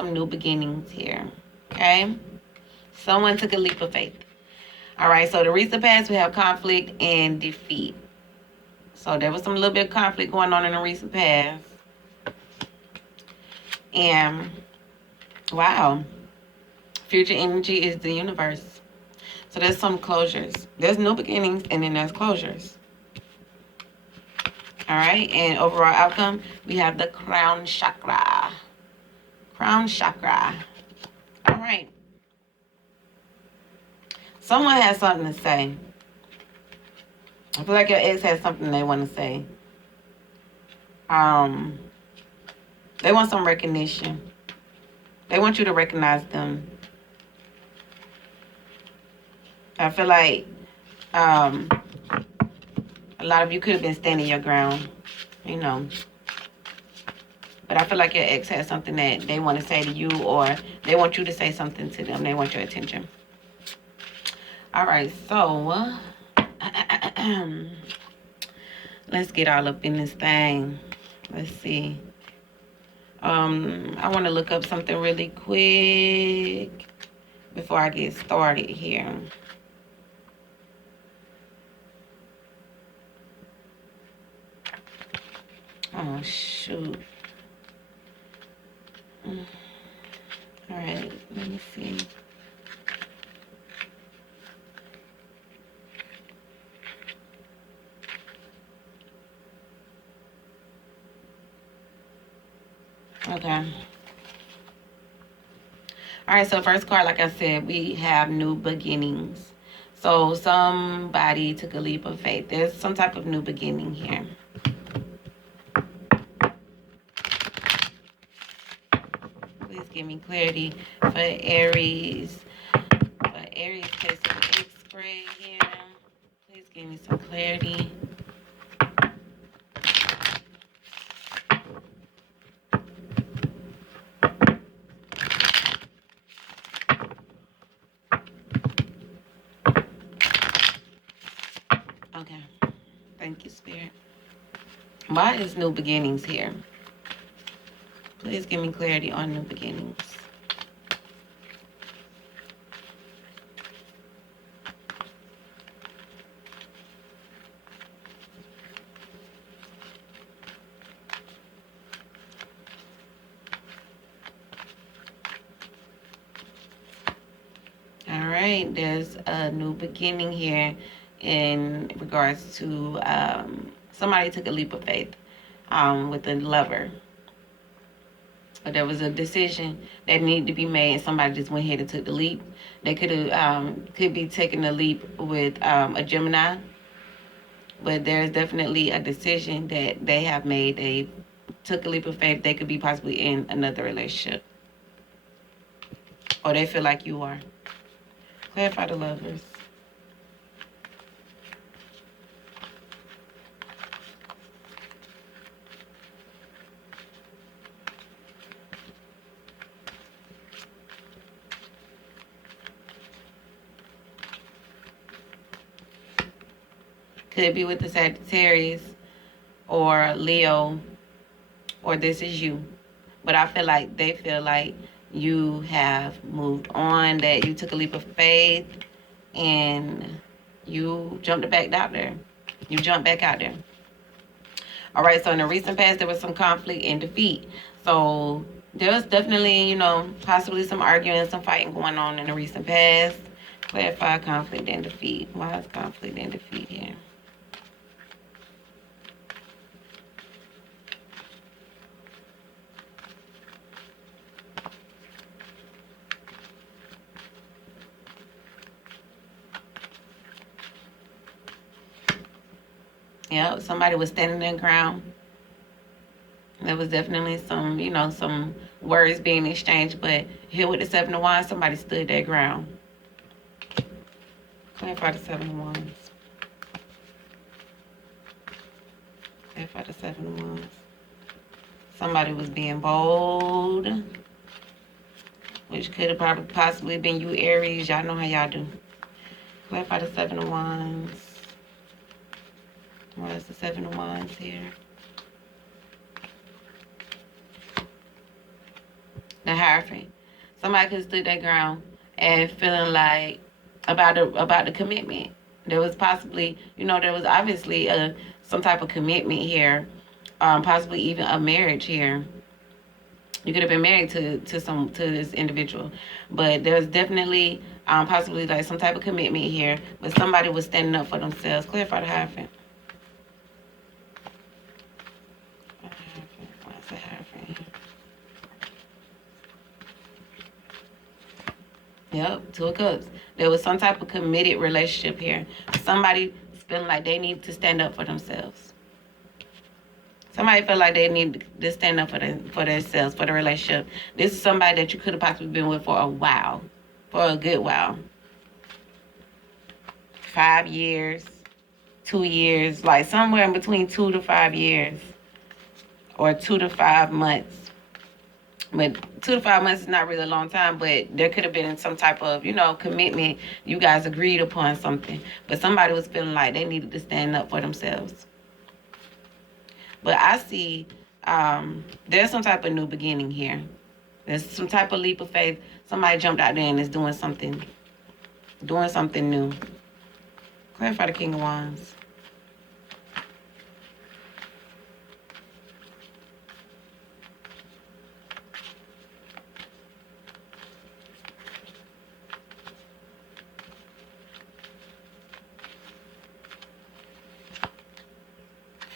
some new beginnings here. Okay? Someone took a leap of faith. All right, so the recent past, we have conflict and defeat. So there was some little bit of conflict going on in the recent past. And, wow, future energy is the universe. So there's some closures. There's new beginnings, and then there's closures. All right, and overall outcome, we have the crown chakra. Crown chakra. All right. Someone has something to say. I feel like your ex has something they want to say. They want some recognition. They want you to recognize them. I feel like a lot of you could have been standing your ground, you know. But I feel like your ex has something that they want to say to you, or they want you to say something to them. They want your attention. All right, so let's get all up in this thing. Let's see. I want to look up something really quick before I get started here. Oh, shoot. All right, let me see. Okay. All right, so first card, like I said, we have new beginnings. So somebody took a leap of faith. There's some type of new beginning here. Please give me clarity for Aries. For Aries, case of X-ray here. Please give me some clarity. Okay. Thank you, Spirit. Why is new beginnings here? Please give me clarity on new beginnings. All right, there's a new beginning here in regards to somebody took a leap of faith with a lover. But there was a decision that needed to be made, and somebody just went ahead and took the leap. They could be taking the leap with a Gemini, but there's definitely a decision that they have made. They took a leap of faith. They could be possibly in another relationship, or they feel like you are. Clarify the lovers. Could be with the Sagittarius or Leo, or this is you. But I feel like they feel like you have moved on, that you took a leap of faith, and you jumped back out there. You jumped back out there. All right, so in the recent past, there was some conflict and defeat. So there was definitely, possibly some arguing, some fighting going on in the recent past. Clarify conflict and defeat. Why is conflict and defeat here? Yeah, somebody was standing their ground. There was definitely some, some words being exchanged, but here with the Seven of Wands, somebody stood their ground. Clarify the Seven of Wands. Clarify the Seven of Wands. Somebody was being bold, which could have probably possibly been you, Aries. Y'all know how y'all do. Clarify the Seven of Wands. What is the Seven of Wands here? the Hierophant. Somebody could have stood their ground and feeling like about the commitment. There was possibly, there was obviously some type of commitment here, possibly even a marriage here. You could have been married to this individual, but there's definitely possibly like some type of commitment here. But somebody was standing up for themselves. Clarify the Hierophant. What's the Hierophant? Yep, Two of Cups. There was some type of committed relationship here. Somebody feeling like they need to stand up for themselves. Somebody feel like they need to stand up for themselves, for the relationship. This is somebody that you could have possibly been with for a while, for a good while. 5 years, 2 years, like somewhere in between 2 to 5 years, or 2 to 5 months. But 2 to 5 months is not really a long time, but there could have been some type of, commitment. You guys agreed upon something. But somebody was feeling like they needed to stand up for themselves. But I see there's some type of new beginning here. There's some type of leap of faith. Somebody jumped out there and is doing something new. Clarify the King of Wands.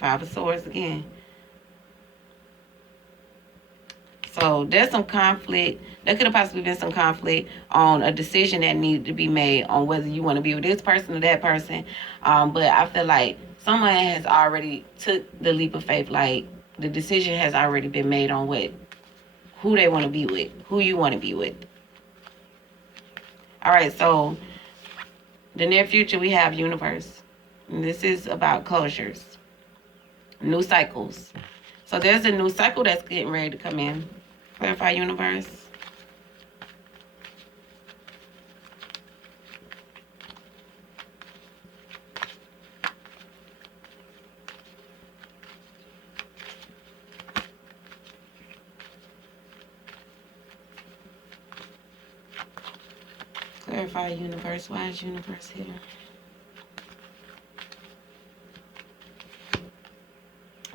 Five of Swords again. So there's some conflict. There could have possibly been some conflict on a decision that needed to be made on whether you want to be with this person or that person. But I feel like someone has already took the leap of faith. Like the decision has already been made on who they want to be with, who you want to be with. All right, so the near future we have Universe. And this is about closures, new cycles. So there's a new cycle that's getting ready to come in. Clarify Universe. Clarify Universe. Why is Universe here?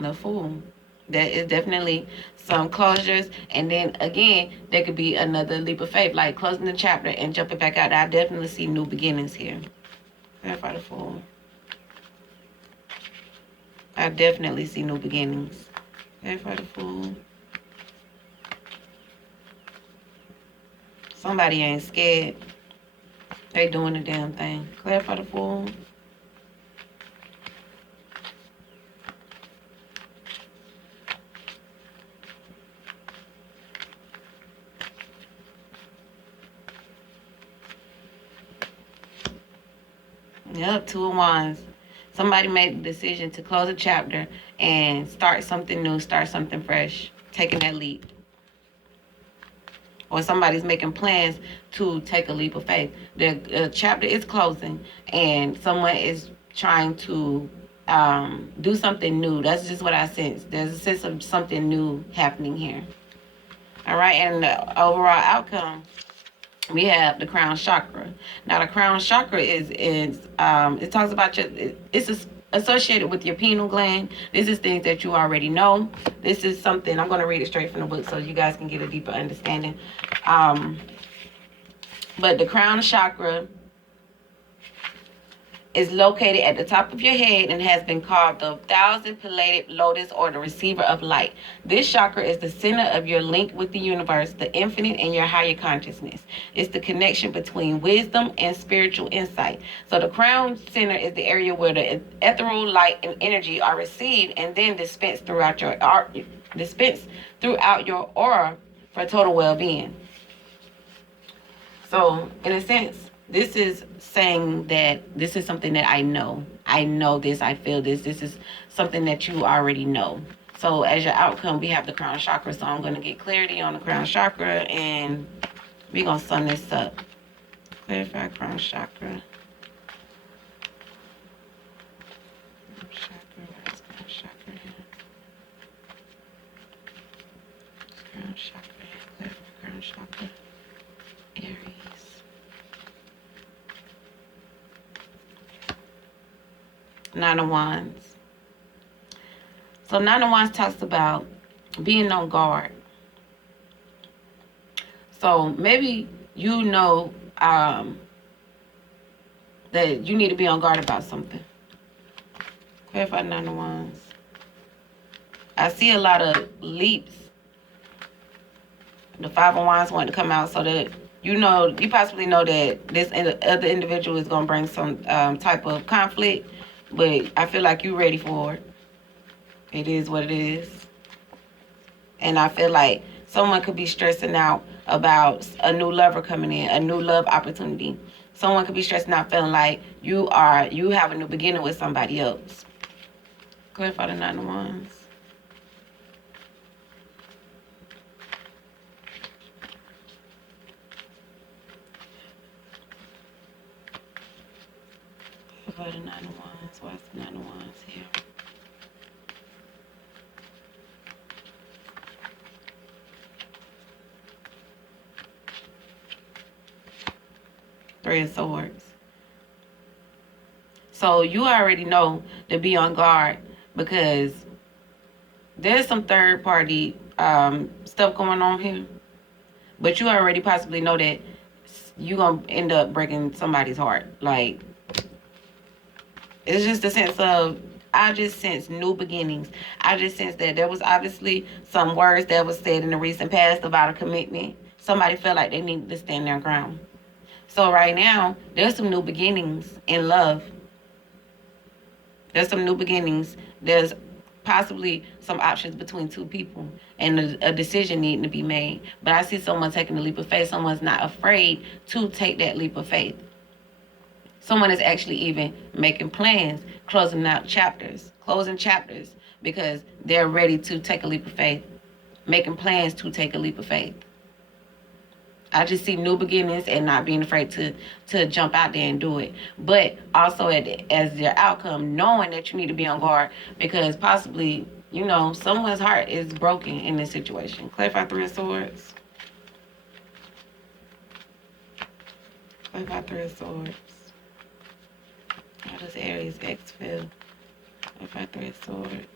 The Fool. There is definitely some closures, and then again there could be another leap of faith, like closing the chapter and jumping back out. I definitely see new beginnings here. Clarify the Fool. I definitely see new beginnings. Clarify the Fool. Somebody ain't scared. They doing the damn thing. Clarify the Fool. Yep, Two of Wands. Somebody made the decision to close a chapter and start something new, start something fresh, taking that leap. Or somebody's making plans to take a leap of faith. The chapter is closing, and someone is trying to do something new. That's just what I sense. There's a sense of something new happening here. All right, and the overall outcome, we have the crown chakra. Now, the crown chakra is it talks about it's associated with your pineal gland. This is things that you already know. This is something, I'm going to read it straight from the book so you guys can get a deeper understanding. But the crown chakra is located at the top of your head and has been called the thousand-pillated lotus, or the receiver of light. This chakra is the center of your link with the universe, the infinite, and your higher consciousness. It's the connection between wisdom and spiritual insight. So the crown center is the area where the ethereal light and energy are received and then dispensed throughout your aura for total well-being. So in a sense, this is saying that this is something that I know. I know this. I feel this. This is something that you already know. So as your outcome, we have the crown chakra. So I'm going to get clarity on the crown chakra, and we're going to sum this up. Clarify crown chakra. Crown chakra. Crown chakra. Clarify chakra, Aries. Nine of Wands. So Nine of Wands talks about being on guard. So maybe you know that you need to be on guard about something. Clarify Nine of Wands. I see a lot of leaps. The Five of Wands want to come out so that you possibly know that this other individual is going to bring some type of conflict, but I feel like you're ready for it. It is what it is. And I feel like someone could be stressing out about a new lover coming in, a new love opportunity. Someone could be stressing out feeling like you have a new beginning with somebody else. Clarify the Nine of Wands. Clarify the Nine of Wands. Why is the Nine of Wands here? Three of Swords. So you already know to be on guard because there's some third party stuff going on here. But you already possibly know that you're going to end up breaking somebody's heart. Like, it's just a sense of, I just sense new beginnings. I just sense that there was obviously some words that was said in the recent past about a commitment. Somebody felt like they needed to stand their ground. So right now, there's some new beginnings in love. There's some new beginnings. There's possibly some options between two people and a decision needing to be made. But I see someone taking a leap of faith. Someone's not afraid to take that leap of faith. Someone is actually even making plans, closing chapters because they're ready to take a leap of faith, making plans to take a leap of faith. I just see new beginnings and not being afraid to jump out there and do it. But also as your outcome, knowing that you need to be on guard because possibly, someone's heart is broken in this situation. Clarify Three of Swords. Clarify Three of Swords. How does Aries X feel? Clarify Three of Swords.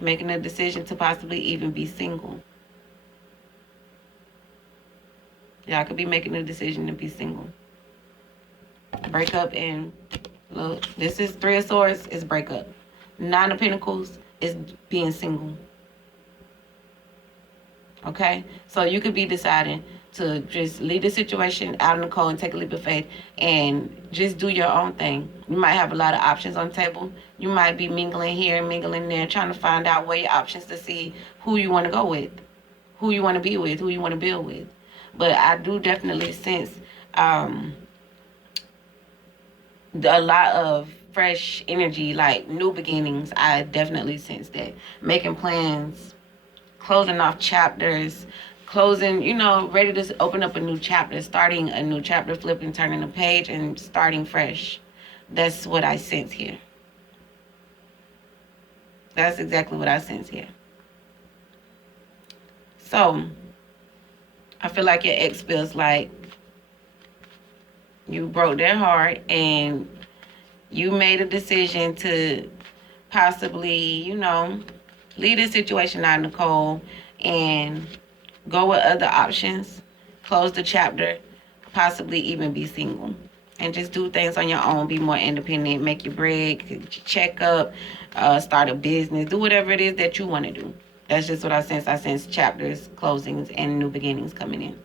Making a decision to possibly even be single. Y'all could be making a decision to be single. Break up and look, this is Three of Swords is break up. Nine of Pentacles is being single. Okay? So you could be deciding to just leave the situation out in the cold and take a leap of faith and just do your own thing. You might have a lot of options on the table. You might be mingling here, mingling there, trying to find out what your options to see who you want to go with, who you want to be with, who you want to build with. But I do definitely sense a lot of fresh energy, like new beginnings. I definitely sense that. Making plans, closing off chapters, ready to open up a new chapter, starting a new chapter, flipping, turning a page, and starting fresh. That's what I sense here. That's exactly what I sense here. So, I feel like your ex feels like you broke their heart and you made a decision to possibly, leave this situation out in the cold and go with other options, close the chapter, possibly even be single. And just do things on your own, be more independent, make your bread, check up, start a business, do whatever it is that you want to do. That's just what I sense. I sense chapters, closings, and new beginnings coming in.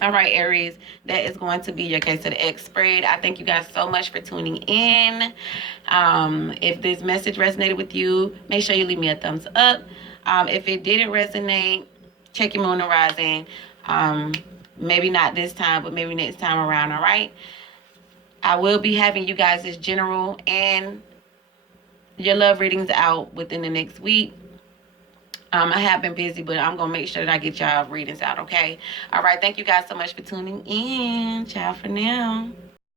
All right, Aries, that is going to be your case of the X spread. I thank you guys so much for tuning in. If this message resonated with you, make sure you leave me a thumbs up. If it didn't resonate, check your moon and rising. Maybe not this time, but maybe next time around, all right? I will be having you guys' general and your love readings out within the next week. I have been busy, but I'm going to make sure that I get y'all readings out, okay? All right, thank you guys so much for tuning in. Ciao for now.